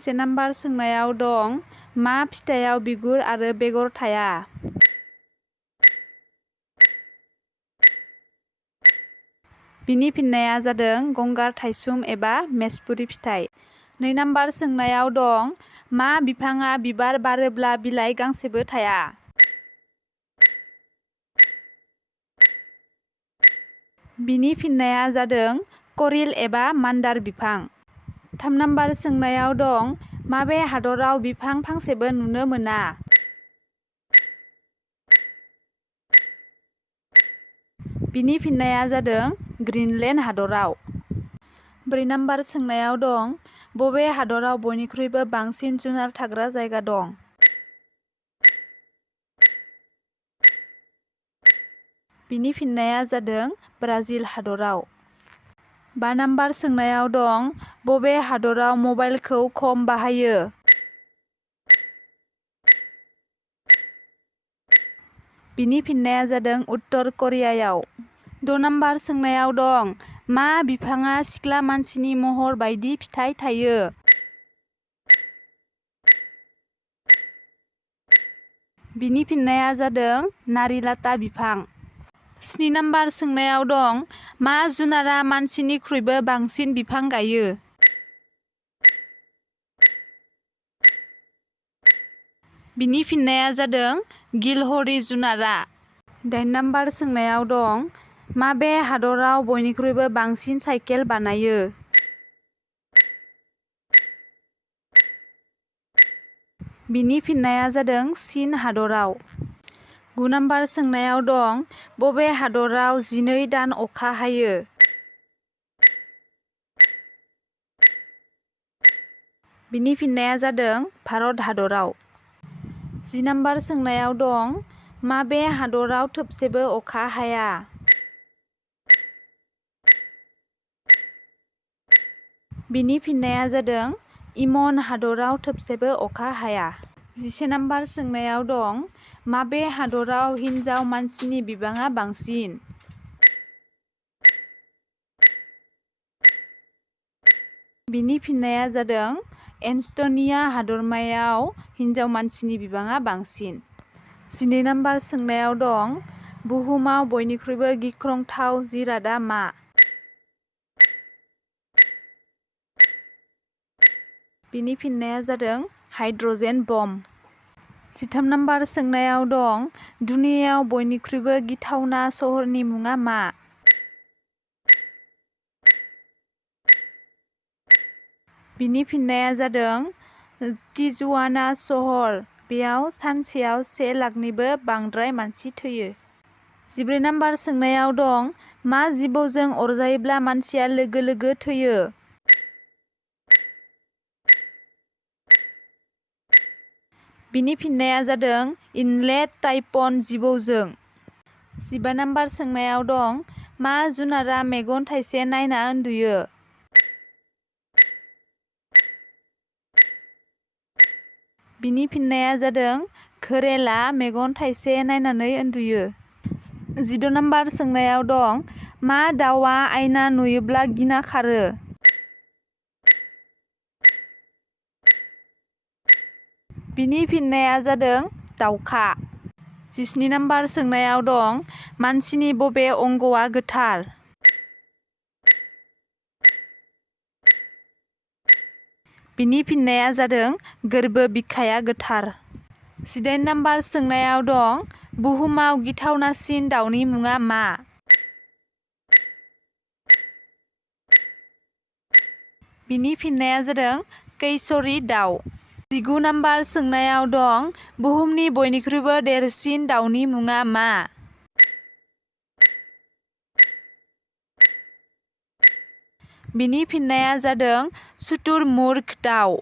से नाम्बार सोंनायाव दं मा फिथाइयाव बिगुर आरो बेगर थाया? बिनि फिननाया जादों गंगार थायसुम एबा मेसपुरि फिथाइ। 2 नाम्बार सोंनायाव दं मा बिफाङा बिबार बारोब्ला बिलाइ गांसेबो थाया? बिनि फिननाया जादों करिल एबा मान्दार बिफां। 3 नाम्बार सोंनायाव दं माबे हादराव बिफां फांसेबो नुनो मोना? बिनि फिननाया जादों ग्रीनलेण्ड हादराव। 4 नाम्बार सोंनायाव दं बबे हादराव बयनिख्रुइबो बांसिन जुनार थाग्रा जायगा दं? बिनि फिननाया जादों ब्राजिल हादराव। 5 नाम्बार सोंनायाव दं बबे हादराव मबाइलखौ खम बाहायो? बिनि फिननाया जादों उत्तर करियायाव। 6 नाम्बार सोंनायाव दं मा बिफाङा सिख्ला मानसिनि महर बायदि फिथाइ थायो? बिनि फिननाया जादों नारिलाता बिफां। 7 नाम्बार सोंनायाव दं मा जुनारा मानसिनिख्रुइबो बांसिन बिफां गायो? बिनि फिननाया जादों गिलहरि जुनारा। 8 नाम्बार सोंनायाव दं माबे हादराव बयनिख्रुइबो बांसिन साइकेल बानायो? बिनि फिननाया जादों चीन हादराव। 9 नाम्बार सोंनायाव दं बबे हादराव 12 दान अखा हायो? बिनि फिननाया जादों भारत हादराव। 10 नाम्बार सोंनायाव दं माबे हादराव थोबसेबो अखा हाया? बिनि फिननाया जादों इमन हादराव थोबसेबो अखा हाया। 11 नाम्बार सोंनायाव दं माबे हादराव हिनजाव मानसिनि बिबाङा बांसिन? बिनि फिननाया जादों एस्ट'निया हादरमायाव हिनजाव मानसिनि बिबाङा बांसिन। 12 नाम्बार सोंनायाव दं बुहुमाव बयनिख्रुइबो गिख्रंथाव जिरादआ मा? बिनि फिननाया जादों हाइड्रजेन बम। 13 नाम्बार सोंनायाव दं दुनियायाव बयनिख्रुइबो गिथावना सहरनि मुङा मा? बिनि फिननाया जादों तिजुआना सहर। बेयाव सानसेयाव 1 लाखनिबो बांद्राय मानसि थैयो। 14 नाम्बार सोंनायाव दं मा जिबौजों अरजायोब्ला मानसिया लोगो लोगो थैयो? बिनि फिननाया जादों इनलेट टाइफन जिबौजों। 15 नाम्बार सोंनायाव दं मा जुनारा मेगन थाइसे नायना उन्दुयो? बिनि फिननाया जादों घोरेलआ मेगन थाइसे नायनानै उन्दुयो। 16 नाम्बार सोंनायाव दं मा दाउआ आयना नुयोब्ला गिना खारो? बिनि फिननाया जादों दाउखा। 17 नाम्बार सोंनायाव दं मानसिनि बबे अंगआ गोथार? बिनि फिननाया जादों गोर्बो बिखाया गोथार। 18 नाम्बार सोंनायाव दं बुहुमाव गिथावनासिन दाउनि मुङा मा? बिनि फिननाया जादों कैसरी दाउ। 19 नाम्बार सोंनायाव दं बुहुमनि बयनिख्रुइबो देरसिन दाउनि मुङा मा? बिनि फिननाया जादों शुतुरमुर्ग दाउ।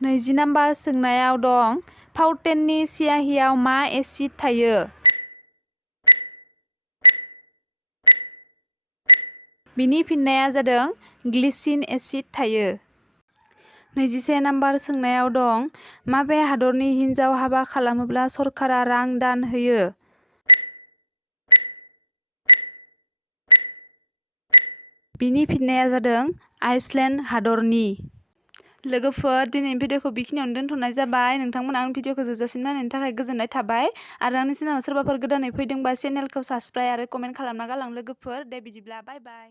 20 नाम्बार सोंनायाव दं फाउन्टेननि सियाहियाव मा एसिड थायो? बिनि फिननाया जादों ग्लिसिन एसिड थायो। 21 नाम्बार सोंनायाव दं माबे हादरनि हिनजाव हाबा खालामोब्ला सरकारा रां दान होयो? बिनि फिननाया जादों आइसलेण्ड हादरनि। लोगोफोर दिनैनि भिडिअखौ बेखिनियावनो दोनथ'नाय जाबाय। नोंथांमोना आंनि भिडिअखौ जोबजासिम नायनायनि थाखाय गोजोननाय थाबाय आरो आंनि चेनेलाव सोरबाफोर गोदानै फैदोंबा चेनेलखौ साबस्क्राइब आरो कमेन्ट खालामना गालां लोगोफोर। दे बिदिब्ला बाय बाय।